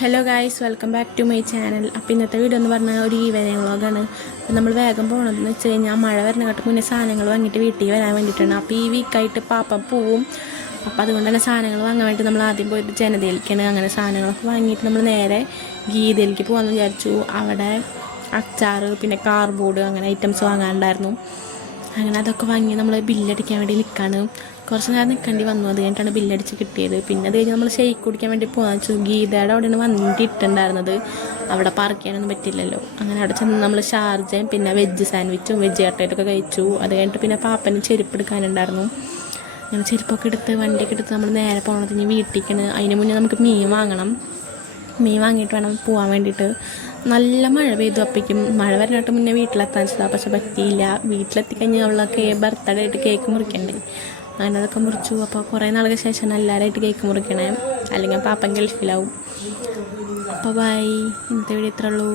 Hello guys, welcome back to my channel. അപ്പോൾ ഇന്നത്തെ video എന്ന് പറഞ്ഞാൽ ഒരു ഈവനിങ് വ്ളോഗാണ്. അപ്പോൾ നമ്മൾ വേഗം പോകണമെന്ന് വെച്ച് കഴിഞ്ഞാൽ മഴ വരുന്നതിനൊക്കെ മുന്നേ സാധനങ്ങൾ വാങ്ങിയിട്ട് വീട്ടിൽ വരാൻ വേണ്ടിയിട്ടാണ്. അപ്പോൾ ഈ വീക്കായിട്ട് പാപ്പ പോവും. അപ്പോൾ അതുകൊണ്ട് തന്നെ സാധനങ്ങൾ വാങ്ങാൻ വേണ്ടി നമ്മൾ ആദ്യം പോയിട്ട് ജനതയിലേക്കാണ്. അങ്ങനെ സാധനങ്ങളൊക്കെ വാങ്ങിയിട്ട് നമ്മൾ നേരെ ഗീതയിലേക്ക് പോകാമെന്ന് വിചാരിച്ചു. അവിടെ അച്ചാർ, പിന്നെ കാർബോർഡ്, അങ്ങനെ ഐറ്റംസ് വാങ്ങാനുണ്ടായിരുന്നു. അങ്ങനെ അതൊക്കെ വാങ്ങി നമ്മൾ ബില്ലടിക്കാൻ വേണ്ടി നിൽക്കുകയാണ്. കുറച്ച് നേരം നിൽക്കേണ്ടി വന്നു. അത് കഴിഞ്ഞിട്ടാണ് ബില്ലടിച്ച് കിട്ടിയത്. പിന്നെ അത് കഴിഞ്ഞ് നമ്മൾ ഷെയ്ക്ക് കുടിക്കാൻ വേണ്ടി പോകാൻ വെച്ചു. ഗീതയുടെ അവിടെയാണ് വന്നിട്ടുണ്ടായിരുന്നത്. അവിടെ പാർക്ക് ചെയ്യാനൊന്നും പറ്റില്ലല്ലോ. അങ്ങനെ അവിടെ ചെന്ന് നമ്മൾ ഷാർജയും പിന്നെ വെജ് സാൻഡ്വിച്ചും വെജ് കട്ട്ലേറ്റൊക്കെ കഴിച്ചു. അത് കഴിഞ്ഞിട്ട് പിന്നെ പാപ്പന് ചെരുപ്പ് എടുക്കാനുണ്ടായിരുന്നു. അങ്ങനെ ചെരുപ്പൊക്കെ എടുത്ത് വണ്ടിയൊക്കെ എടുത്ത് നമ്മൾ നേരെ പോകണത് ഇനി വീട്ടിലേക്കാണ്. അതിന് മുന്നേ നമുക്ക് മീൻ വാങ്ങണം. മീൻ വാങ്ങിയിട്ട് വേണം പോകാൻ വേണ്ടിയിട്ട്. നല്ല മഴ പെയ്തു. അപ്പോഴേക്കും മഴ വരാനായിട്ട് മുന്നേ വീട്ടിലെത്താൻ വെച്ചതാണ്. പക്ഷെ പറ്റിയില്ല. വീട്ടിലെത്തിക്കഴിഞ്ഞാൽ അവളൊക്കെ ബർത്ത്ഡേ ആയിട്ട് കേക്ക് മുറിക്കണ്ടേ. അങ്ങനെ അതൊക്കെ മുറിച്ചു. അപ്പോൾ കുറേ നാൾക്ക് ശേഷം എല്ലാവരുമായിട്ട് കേക്ക് മുറിക്കണേ, അല്ലെങ്കിൽ പാപ്പൻ ഗൾഫിലാവും. അപ്പോൾ ബൈ. ഇന്നത്തെ വീഡിയോ ഇത്രയുള്ളൂ.